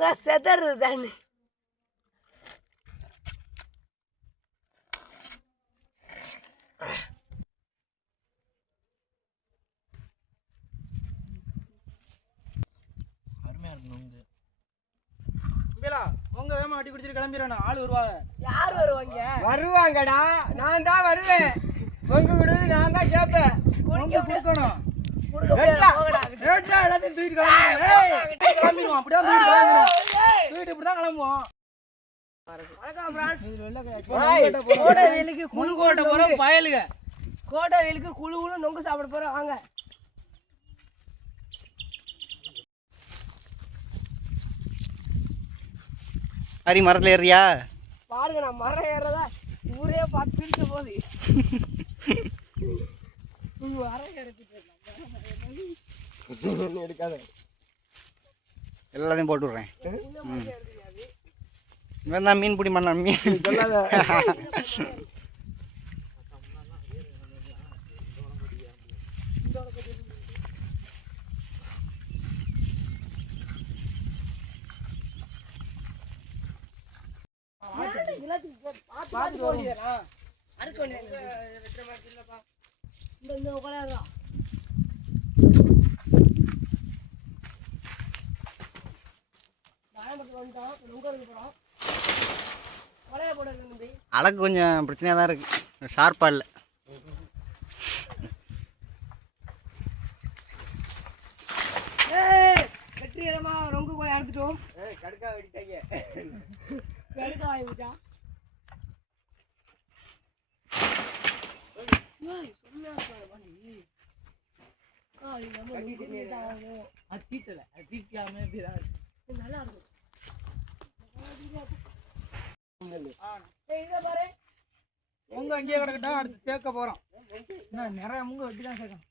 நொங்க செதறது தண்ணி. அருமையா இருக்கு நொங்கு. உங்க வேமா அடி குடிச்சிட்டு கிளம்பிடுறேன். ஆள் வருவாங்க. யார் வருவாங்க? வருவாங்கடா, நான் தான் வருவேன். உங்க விடுறது நான் தான் கேட்பேன். கொடுக்கணும். எல்லாத்தையும் தூக்கிட்டு கிளம்பிடுவோம். அப்படியே தூக்கிட்டு இப்படிதான் கிளம்புவோம். கோடை வெயிலுக்கு முழுக்கோட்டை போறோம் பயலுங்க. கோடை வெயிலுக்கு குழு குழு நொங்கு சாப்பிட போறோம். வாங்க. ஹரி மரத்துல ஏறியா? பாருங்க, நான் மரம் ஏறதா ஊரே பார்த்து பிரிக்க போகுது. எடுக்காத, எல்லாத்தையும் போட்டு விடுறேன். இவன் தான் மீன் பிடி பண்ண மீன் சொல்லாத. அழகு கொஞ்சம் பிரச்சனையாக தான் இருக்கு, ஷார்ப்பாக இல்லை. வெற்றிகரமா ரொம்ப கூட எடுத்துட்டோம். கடுக்கா வெட்டிட்டாங்க. கடுக்கா ஆயிடுச்சா? நல்லா இருக்கும். முங்க அங்கேயே கிடக்கட்டும், அடுத்து சேர்க்க போறோம். நிறைய முங்க வெட்டி தான் சேர்க்கணும்.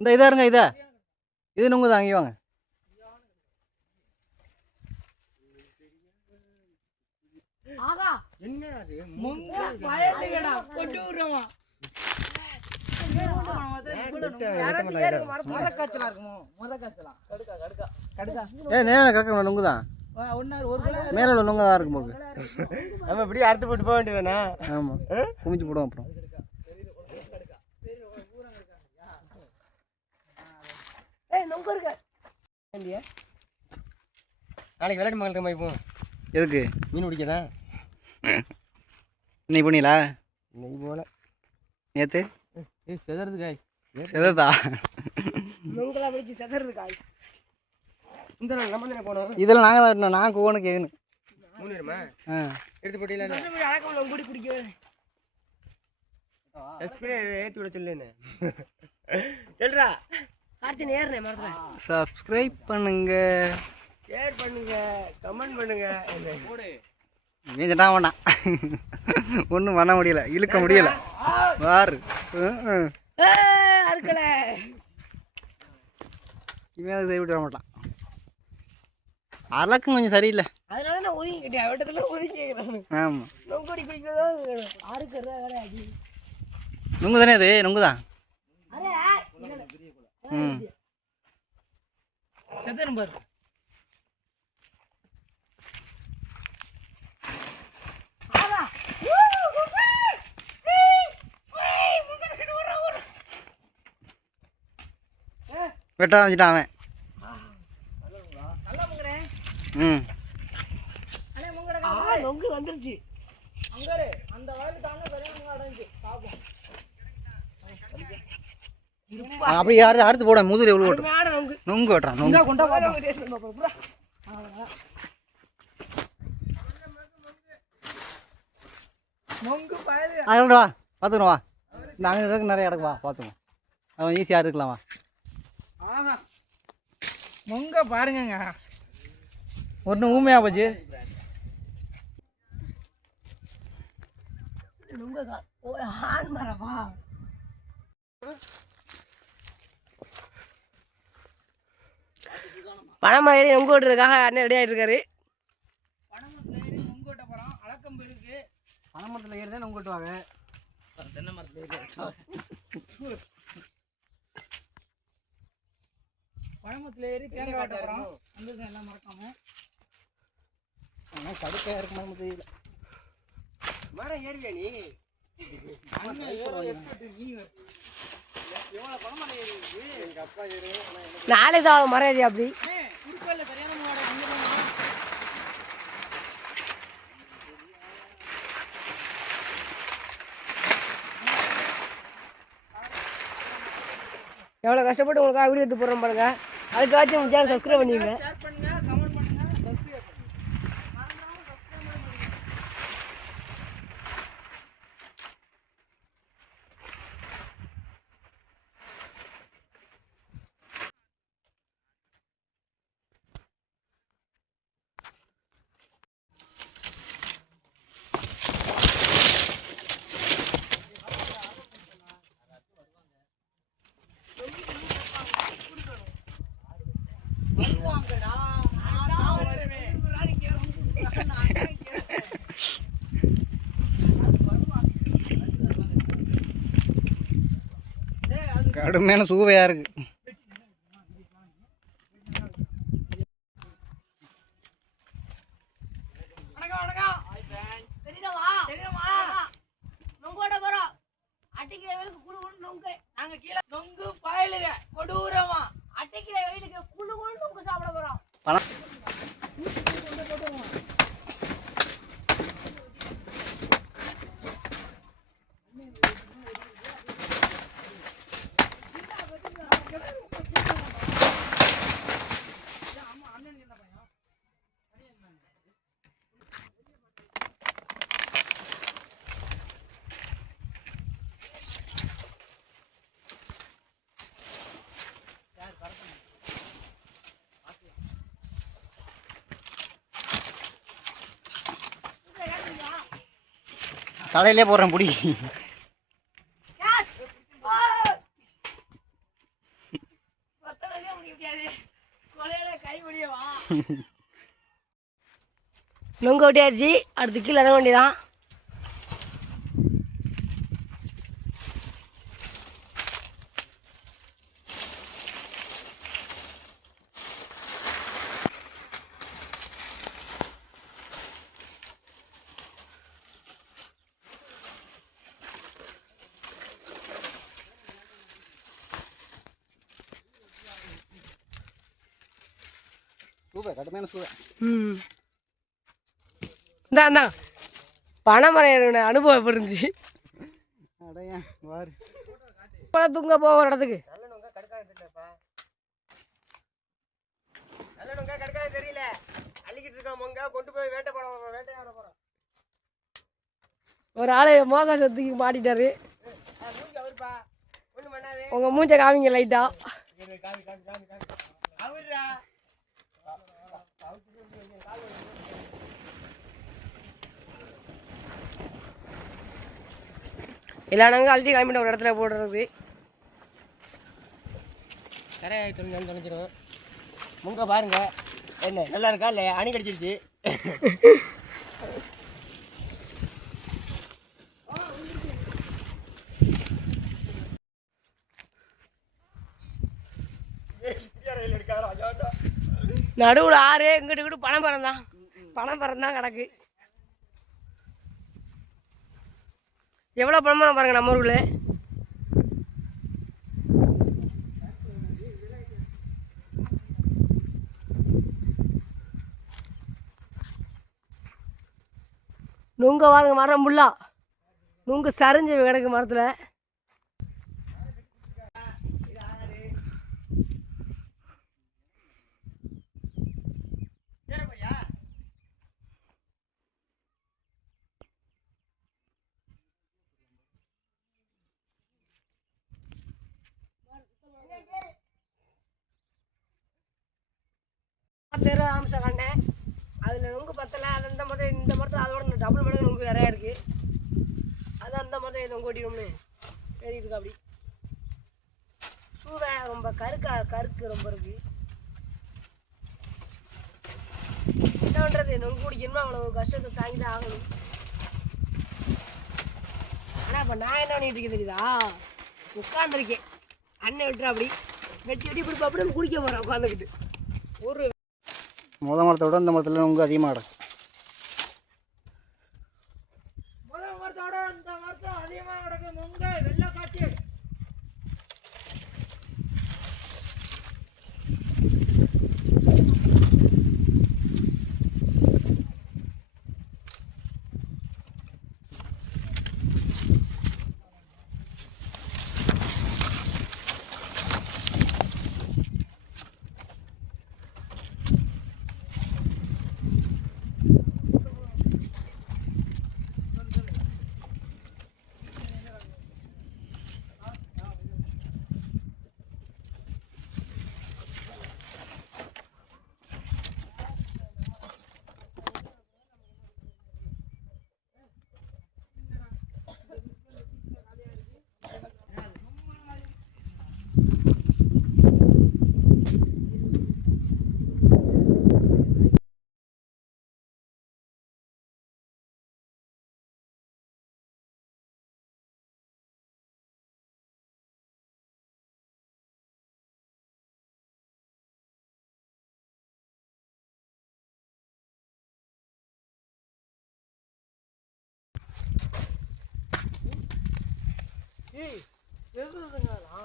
இந்த இதா இருங்க, இது நுங்கு தான். அங்கே வாங்க. என்ன அது? மேல உள்ள நுங்க தான் இருக்கும் போது. நம்ம இப்படியே அறுத்து போட்டு போக வேண்டியதானா? ஆமா, குமிச்சு போடுவோம். அப்புறம் நாளைக்கு விளையாட்டு மகளுக்கு போய் எதுக்கு மீன் பிடிக்கதான்? இன்னைக்கு போனீங்களா? இன்னைக்கு போல. நேற்று செதறது காய். செதறதா? இந்த நாள் நம்ம தானே போனோம். இதெல்லாம் நாங்கள் தான் வெட்டணும். நான் கோவனு கேட்கணும். 3 பேருமா? ஆ, எடுத்து போட்டீங்களா? ஏற்றி விட சொல்லுன்னு சொல்றா. சப்ஸ்கிரைப் பண்ணுங்க, ஷேர் பண்ணுங்க, கமெண்ட் பண்ணுங்க. நீச்சட்டா வேண்டாம், ஒன்றும் பண்ண முடியல, இழுக்க முடியல. வாரு இவன் அதுக்கு சரி விட்டு வர மாட்டான். அலக்கும் கொஞ்சம் சரியில்லை. அதனால நான் ஒதுங்கிக்கிட்டேன். வெட்டத்துல ஒதுங்கிக்கிறேன். ஆமாம், நொங்கடி குடிக்கிறதா ஆறுக்கிறதா வேலை. நுங்கு தானே அது? நுங்கு தான். ம், வெட்ட ஆரம்பிச்சிட்டான் அவன். ம், நொங்கு வந்துருச்சு. அப்படி யாரும் அறுத்து போட முதுகு எவ்வளோ ஓட்டும். நொங்கு நுங்கு வெட்டுறான். நுங்கு அதோட வா, பார்த்துக்கணும். வா, நாங்கள் இருக்கு நிறைய இடக்கு. வா, பார்த்துக்கோம். அவன் ஈஸியாக இருக்கலாம். வா. நொங்க பாருங்க, ஒன்று ஊமையாக போச்சு. பணம் மாதிரி நொங்கு ஓட்டுறதுக்காக அண்ணன் ரெடி ஆகிட்டு இருக்காரு. பனைமரத்தில் ஏறி தான் நொங்கு வெட்டுவாங்க. தென்னை மரத்தில் ஏறி பழமரத்தில் ஏறி தேங்காய் வெட்ட போகிறோம். வந்துருங்க எல்லாம் மறக்காம. ஆனால் கடுக்கையாக இருக்கு மரம் தெரியல. மரம் ஏறுவியா நீ? எவ்வளோ பழமரம் ஏறி இருக்கு. எங்கள் அப்பா ஏறு. நாளை தான் மரம் ஏறி அப்படி குறுக்கல்ல சரியான எவ்வளோ கஷ்டப்பட்டு உங்களுக்காக வீடியோ எடுத்து போடுறோம் பாருங்க. அதுக்காச்சும் உங்கள் சேனல் சப்ஸ்கிரைப் பண்ணிடுங்க. ஷேர் பண்ணுங்க, கமெண்ட் பண்ணுங்க, சப்ஸ்கிரைப் பண்ணுங்க. கடுமையான சுவையாக இருக்கு. நாங்க கீழே நொங்கு பாயலுங்க கொடூரமா அட்டைக்கிற வெயிலுக்கு குழு குழு நொங்கு சாப்பிட போறோம். தலையிலே போடுறேன் புடி. நொங்கு ஒட்டியாச்சு. அடுத்து கீழே இறங்க வேண்டியதான். சூப்பர், கடுமையான சூவை. இந்தா பனைமரம் ஏறின அனுபவம் எப்படி இருந்துச்சு? அடையா வாரு பழம் தூங்க போகிற இடத்துக்கு நல்ல நொங்க கடுக்காது தெரியலப்பா. நல்ல நொங்க கடுக்காது தெரியல. அள்ளிக்கிட்டு இருக்கான் மொங்க. கொண்டு போய் வேட்டையாட போகிறோம். ஒரு ஆளு மோக சத்துக்கு மாட்டிட்டாரு. மூஞ்சி அவருப்பா ஒன்றும் பண்ணாது. உங்கள் மூஞ்ச காமிங்க லைட்டா. அவருடா எல்லா நாங்கள் அழுத்தி கிளம்பிட்ட ஒரு இடத்துல போடுறது. கரையாய் தொழில் தொலைச்சிடும். முங்க பாருங்க என்ன நல்லா இருக்கா இல்லை? அணி கடிச்சிருச்சு. நடுவில் ஆறு இங்கிட்டு பனைமரம் தான் கிடக்கு. எவ்வளோ பனைமரம் பாருங்க நம்ம ஊரில். நுங்க பாருங்க மரம் ஃபுல்லா நுங்கு சரிஞ்சு கிடக்கு மரத்தில். பேர் ஆரம்பிச்ச கண்டேன். அதில் நுங்கு பத்தலை. அது இந்த மரத்தில் அதோட டபுள் மடங்கு நுங்கு நிறையா இருக்குது. அது அந்த மரத்தில் நுங்கு ஓட்டிடும்னு ஏறிட்டு இருக்கா. அப்படி சூவை ரொம்ப கருக்கு ரொம்ப இருக்கு. என்ன பண்ணுறது? நுங்கு குடிக்கணும்னா அவ்வளோ கஷ்டத்தை தாங்கி தான் ஆகணும். அப்போ நான் என்ன பண்ணிட்டு இருக்கேன் தெரியுதா? உட்காந்துருக்கேன். அண்ணன் விட்டுரு அப்படி வெட்டி வெட்டி இப்படி அப்படின்னு குடிக்க போகிறேன் உட்காந்துக்கிட்டு. ஒரு மரத்தை விட இந்த மரத்தில் நுங்கு அதிகமாக கிடக்கு. மரத்தோட இந்த மரத்தை அதிகமாக கிடக்கு நுங்கு வெள்ளை காட்சி. ஏய் எதுங்கடா?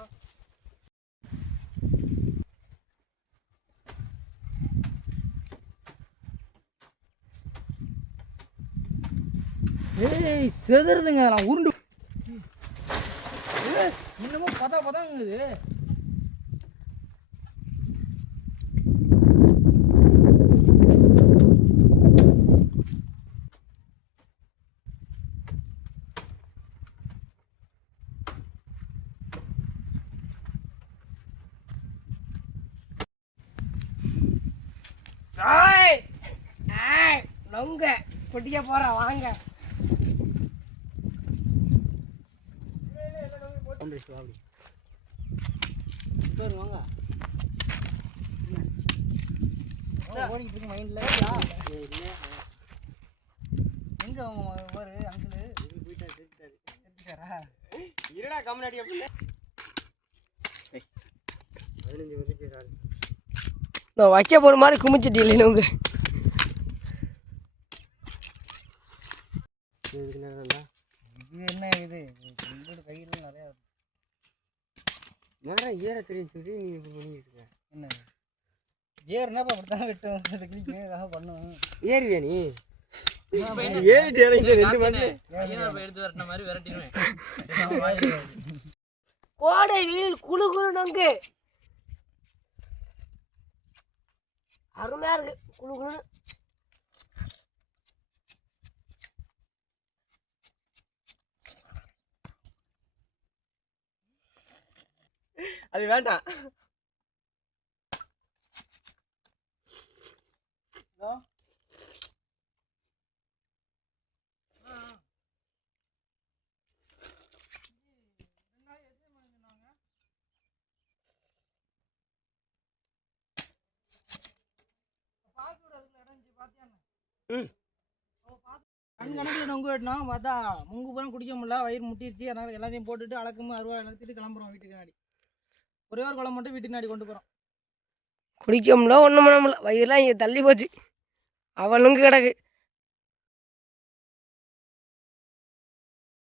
ஏய் செதறுதுங்க, நான் உருண்டு இன்னமும் பதாங்குது. நொங்க கொட்டிக்க போகிறேன் வாங்க. வாங்க ஓடிக்கிட்டு இருக்கு மைண்டில். எங்கே அவங்க ஒரு அங்கிள் போயிட்டாரா? இருடா கம்முனாடி அப்படின்னு 15 வந்துச்சு சார். நான் வைக்க போகிற மாதிரி குமிச்சிட்டு இல்லை நொங்கு. இது என்ன இது கையில் நிறையா நிறையா ஏற தெரியும் சொல்லி நீ பண்ணிட்டு இருக்க. என்ன ஏறுனாப்பா அப்படித்தான் வெட்டும் கிளிக்காக பண்ணுவோம். ஏறுவியா நீ? ஏறிட்டு இறங்கிட்டு 2 மணி எடுத்து வரட்ட மாதிரி விரட்டிடுவேன். கோடை வெயில் குளு குளு நொங்கு அருமையாக இருக்கு. குளு குளுன்னு அது வேண்டாம். கண் கணக்கில் நொங்கு வெட்டினோம். பார்த்தா முங்கு பூரா குடிக்க முடியல, வயிறு முட்டிடுச்சு. அதனால் எல்லாத்தையும் போட்டுட்டு அளக்கமும் அருவா நடத்திட்டு கிளம்புறோம் வீட்டுக்கு நாடி. ஒரே ஒரு குளம் மட்டும் வீட்டுக்கு நாடி கொண்டு போகிறோம். குடிக்க முடியல, ஒன்றும் பண்ண முடியல. வயிறுலாம் இங்கே தள்ளி போச்சு. அவளுங்க கிடக்கு.